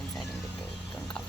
inside and get the gunk off.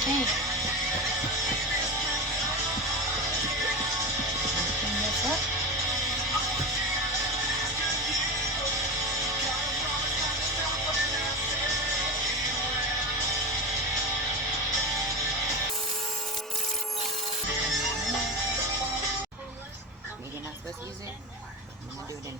Okay. Clean this up. Maybe you're not supposed to use it. I'm gonna do it anyway.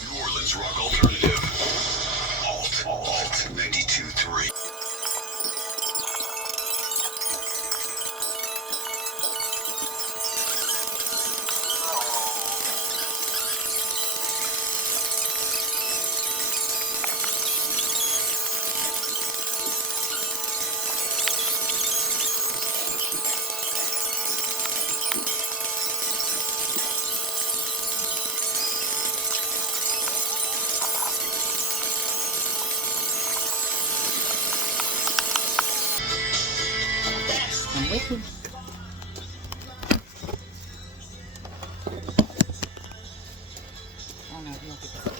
New Orleans Rock Alternative. Alt 92.3. I'm with you. Oh no, you won't get this.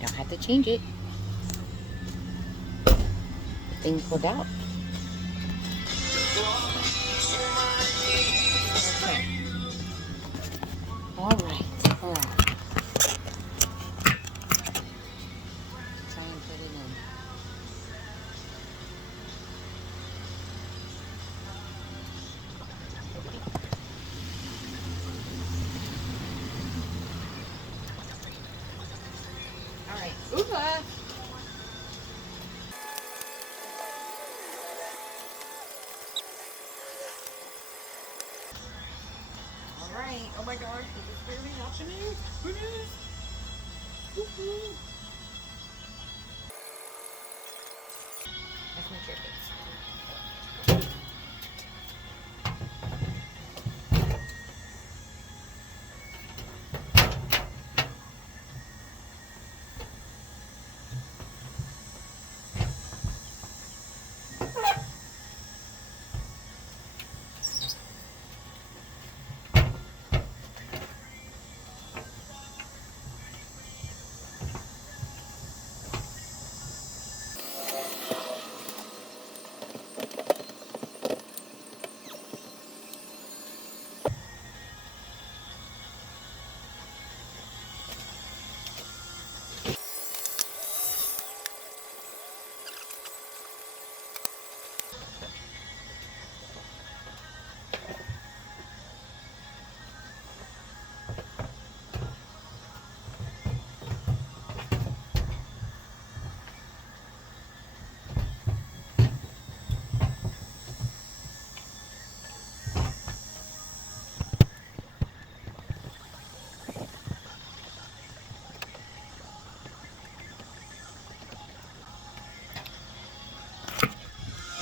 Don't have to change it. The thing pulled out. Okay. All right. Try and put it in. All right. Oopa. All right. Oh my gosh, is this really happening? Goodness. Woohoo. Let's make sure it fits.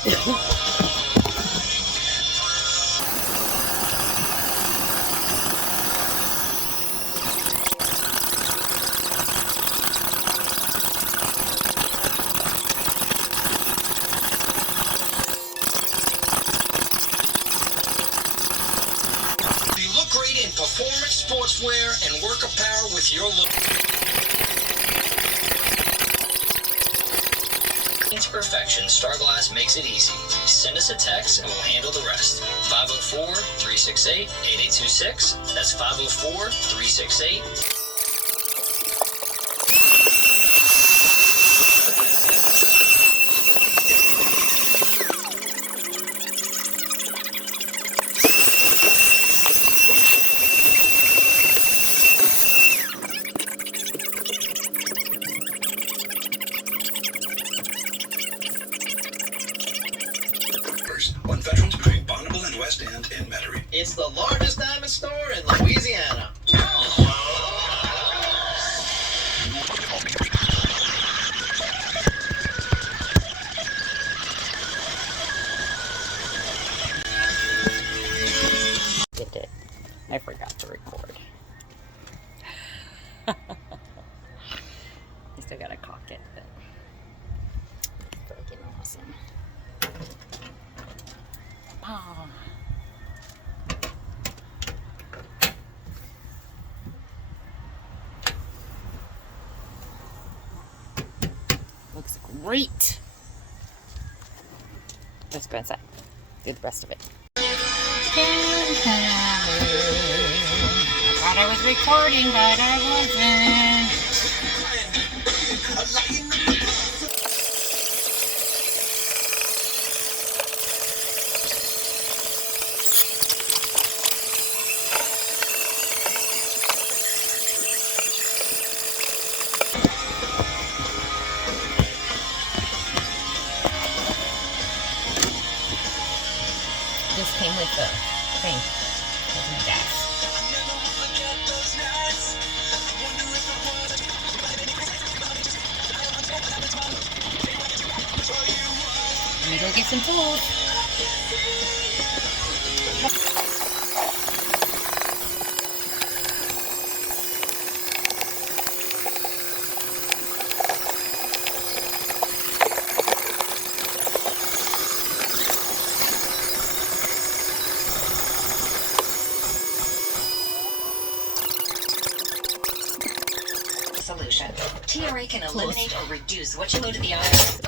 You look great in performance sportswear and work apparel with your look. To perfection, Starglass makes it easy. Send us a text and we'll handle the rest. 504-368-8826. That's 504-368. On Veterans between Bonneville and West End in Metairie. It's the largest diamond store in Louisiana. Did it. I forgot to record. I still gotta cock it, but it's freaking awesome. Oh. Looks great. Let's go inside. Do the rest of it. I thought I was recording, but I wasn't. This came with the thing. With the gas. Let me go get some tools. Solution. TRA can eliminate or reduce what you owe to the IRS.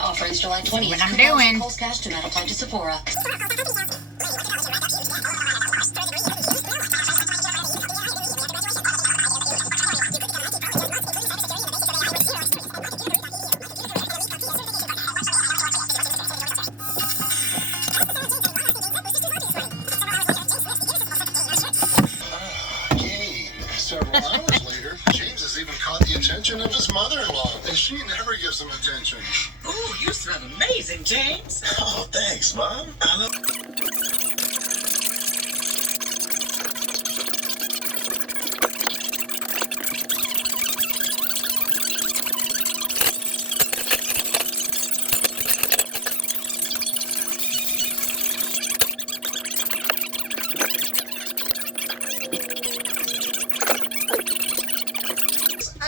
Offer ends July 20th. What I'm doing. Coles Cash do not apply to Sephora. Several hours later, James has even caught the attention of his mother-in-law, and she never gives him attention. Ooh, you smell amazing, James. Oh, thanks, Mom. I love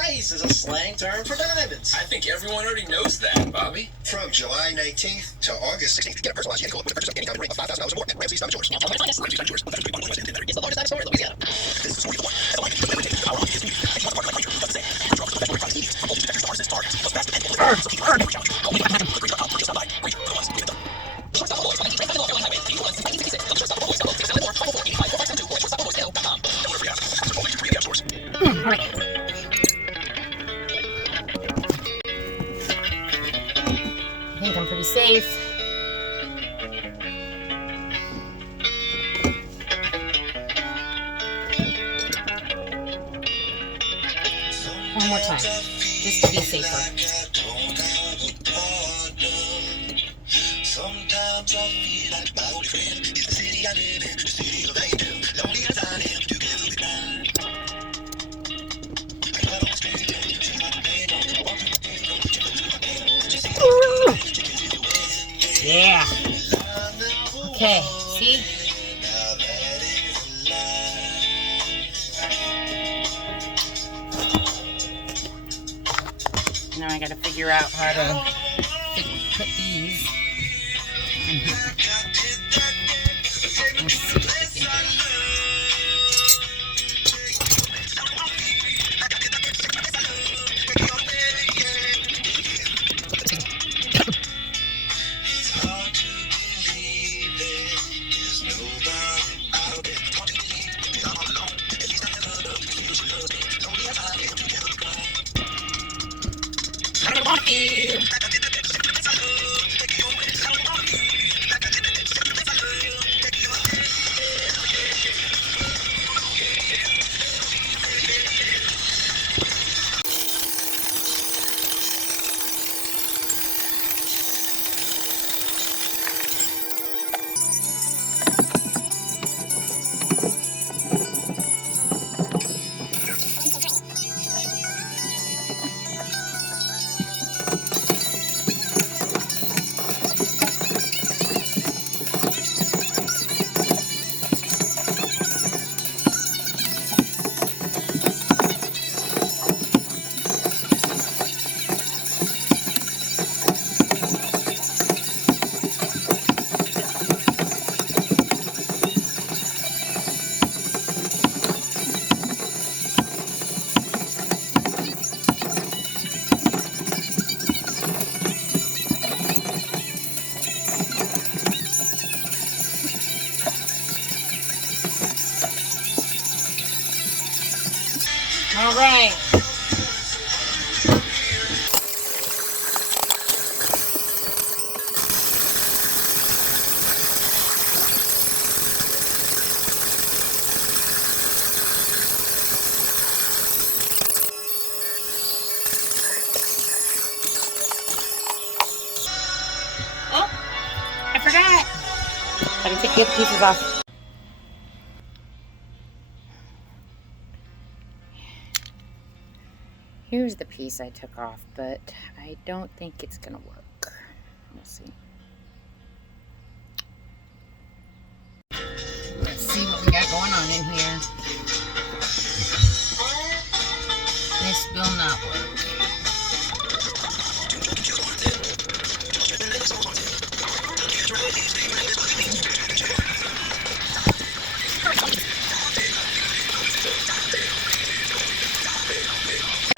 Ice is a slang term for diamonds. I think everyone already knows that, Bobby. From July 19th to August 16th, get a personalized Yanko with the purchase of any diamond ring of $5,000 or more at Ramsey's Diamond Jewelers. Ramsey's Diamond Jewelers, Veterans between Bonneville and West End in Metairie. It's the largest diamond store in Louisiana. This is 41. The light is limited. Power on is needed. I think the market like nature does the same. Drop the veterinary products needed. Only veteran stars is target. Plus fast and quality. So keep learning. Reach out. Call me. Great.com. Just stop by. Great. The ones who get them. Shortstop Boys on 19th Avenue, Highway 81 1966. Shortstop Boys. 674-504-8542 or shortstopboys.com. Download free app. Only to free app stores. I think I'm pretty safe. One more time, just to be safer. Sometimes My only friend is the city I live in, the city of angel. Lonely as I am, together we climb. I drive on the street, she's not a man. I walk through the day, just see the wind. Yeah. Okay, see? Now that is life. Now I gotta figure out how to put these on here. Let's see what we can do. It's hard to believe there's nobody out there. It's hard to believe that I'm all alone. At least I never loved you, she loves me. Lonely as I am, together we cry. I don't want you. All right. Oh, I forgot. Gotta take the other pieces off. Here's the piece I took off, but I don't think it's gonna work. We'll see. Let's see what we got going on in here. This will not work.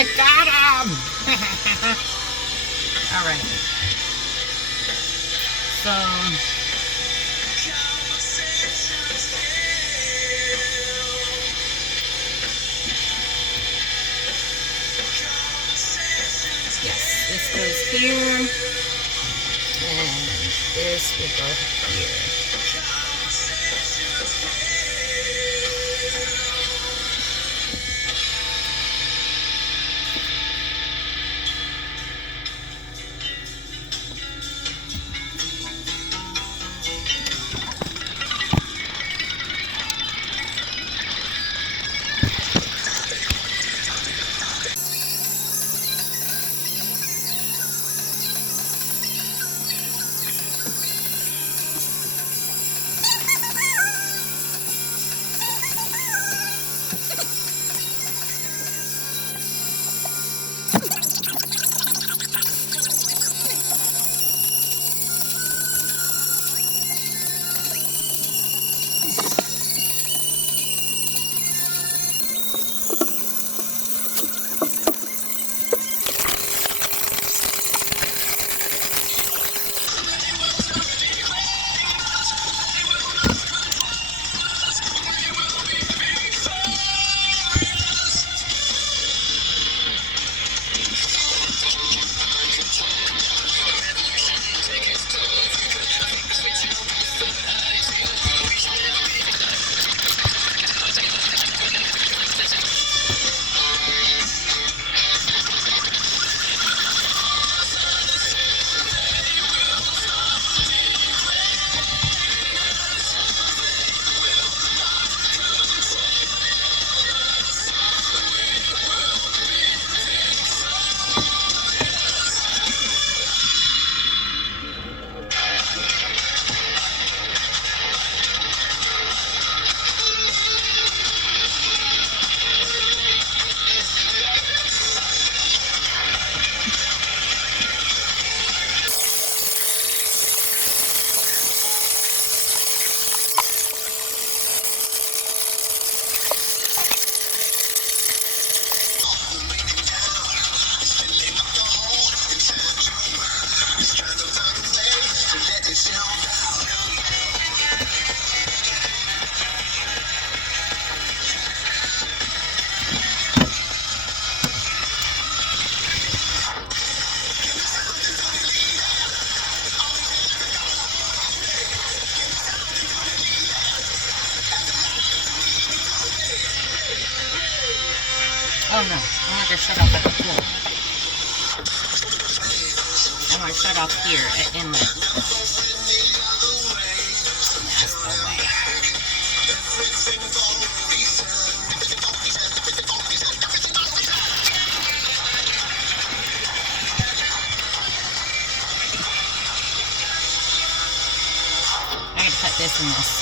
I got him! All right. So yes, this goes here, and this will go here. to shut off at the pool. I want to shut off here at inlet. That's the way. I gotta cut this and this.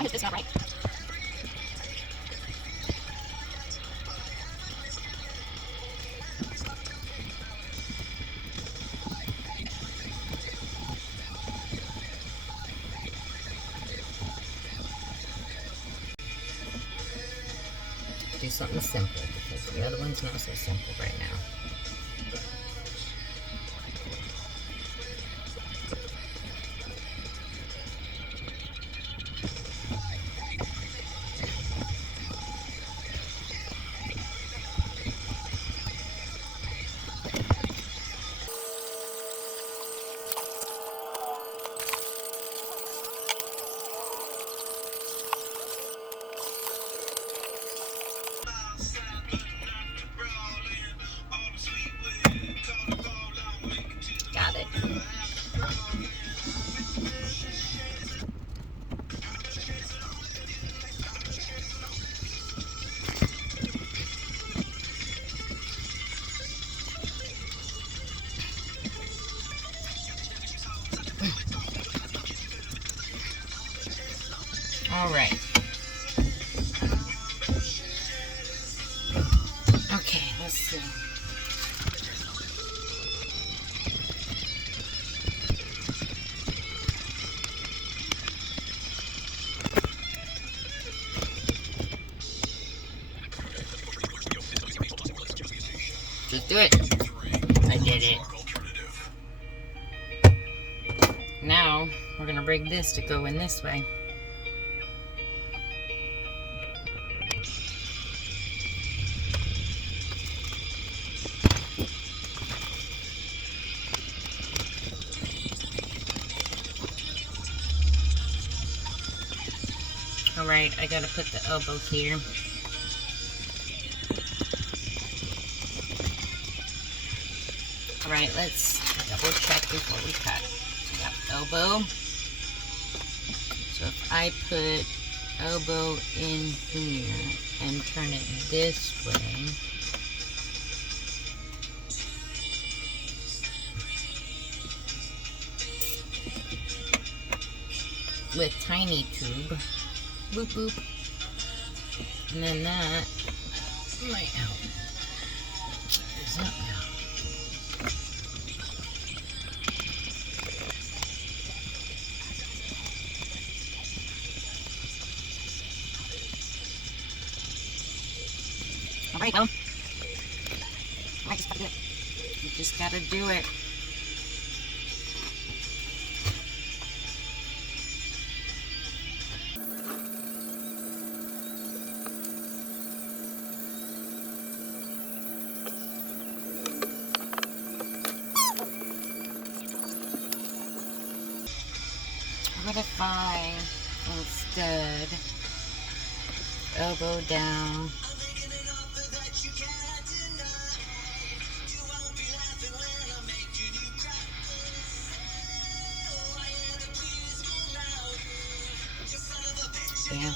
Why is this not right? Do something simple because the other one's not so simple right now. Got it. All right. Okay, let's see. Just do it. I did it. Now, we're gonna rig this to go in this way. Alright, I gotta put the elbow here. Alright, let's double check before we cut. Yep, elbow. So if I put elbow in here and turn it this way, with tiny tube, boop boop, and then that might help. Does that help? Alright, well, I just gotta do it. You just gotta do it. What if I instead elbow down? Yeah.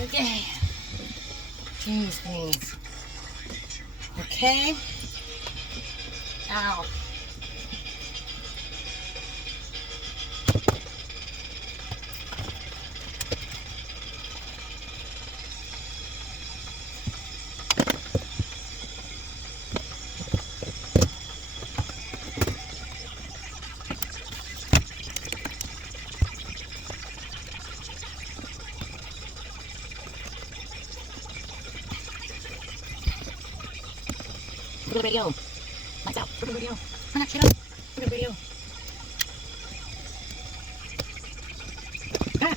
Okay. Jeez, please. Okay. Ow. the radio. Lights out. Look at the radio. Turn that shit up. Look at the radio. Ah.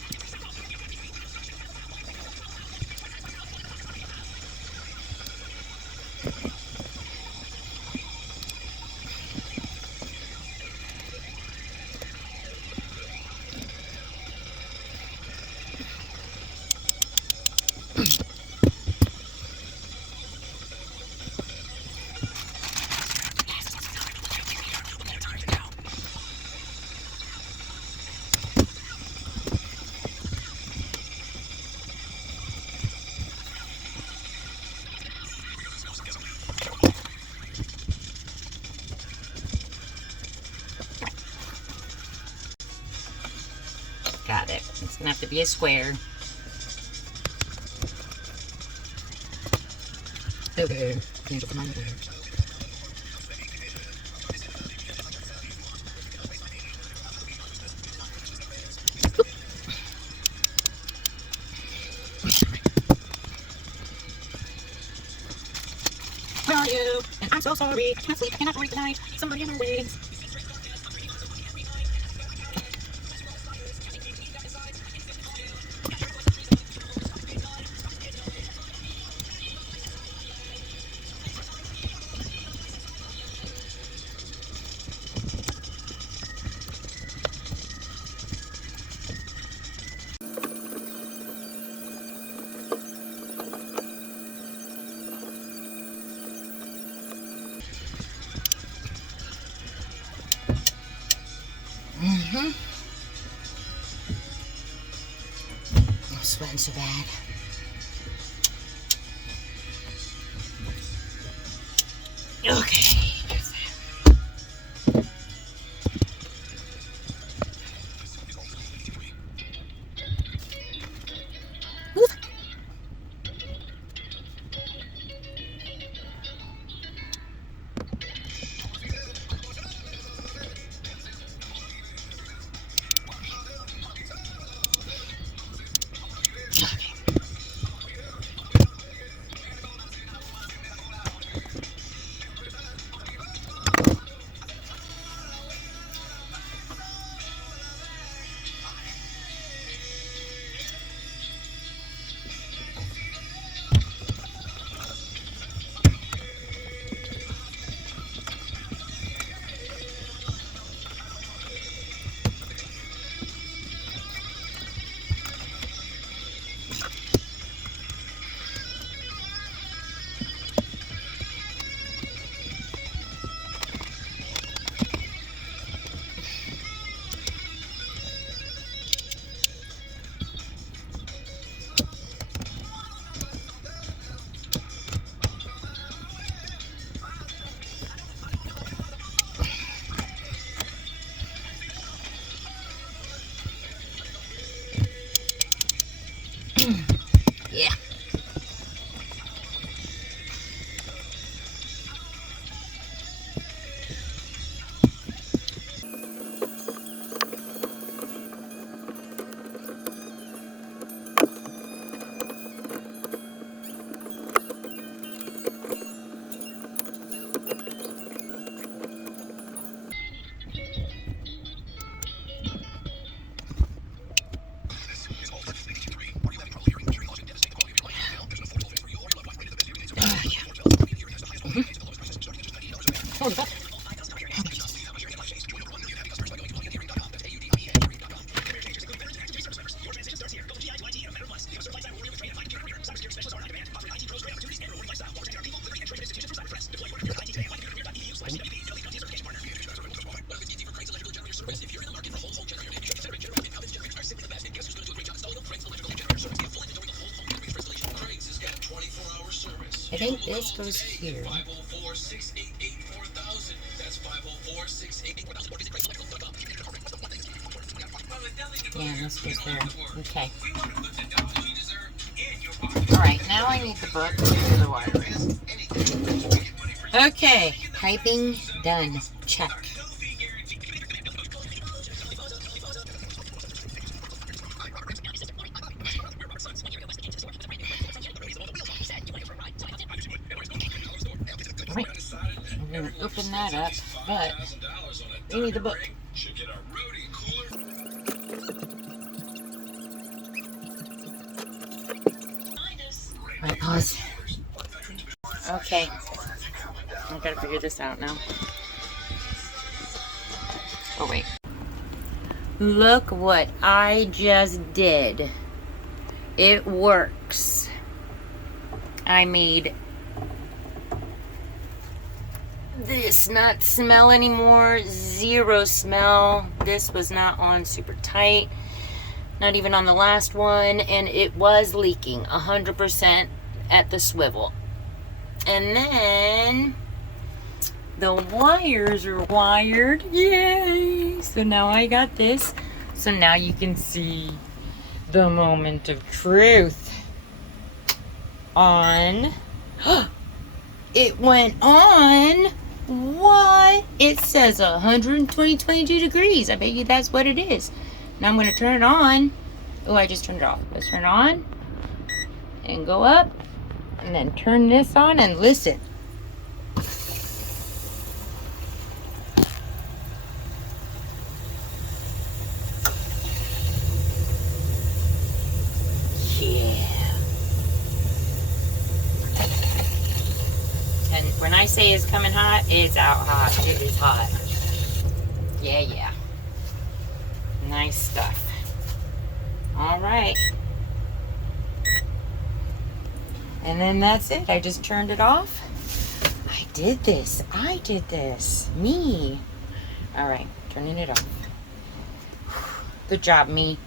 Got it. It's gonna have to be a square. Okay. Angel, come on over here. Where are you? And I'm so sorry. I can't sleep. I cannot breathe tonight. Somebody in my wings. I'm sweating so bad. Okay. Yeah. Holy fuck. I think this goes here. Yeah, this goes there. Okay. Alright, now I need the book for the water. Okay, piping done. Check. Alright. I'm gonna open that up, but we need the book. Alright, pause. Okay. I gotta figure this out now. Oh, wait. Look what I just did. It works. I made this not smell anymore. Zero smell. This was not on super tight. Not even on the last one. And it was leaking 100% at the swivel. And then the wires are wired. Yay! So now I got this. So now you can see the moment of truth on. It went on. What? It says 22 degrees. I bet you that's what it is. Now I'm going to turn it on. Oh, I just turned it off. Let's turn it on and go up and then turn this on and listen. When I say it's coming hot, it's out hot. It is hot. Yeah. Nice stuff. All right. And then that's it. I just turned it off. I did this. Me. All right. Turning it off. Good job, me.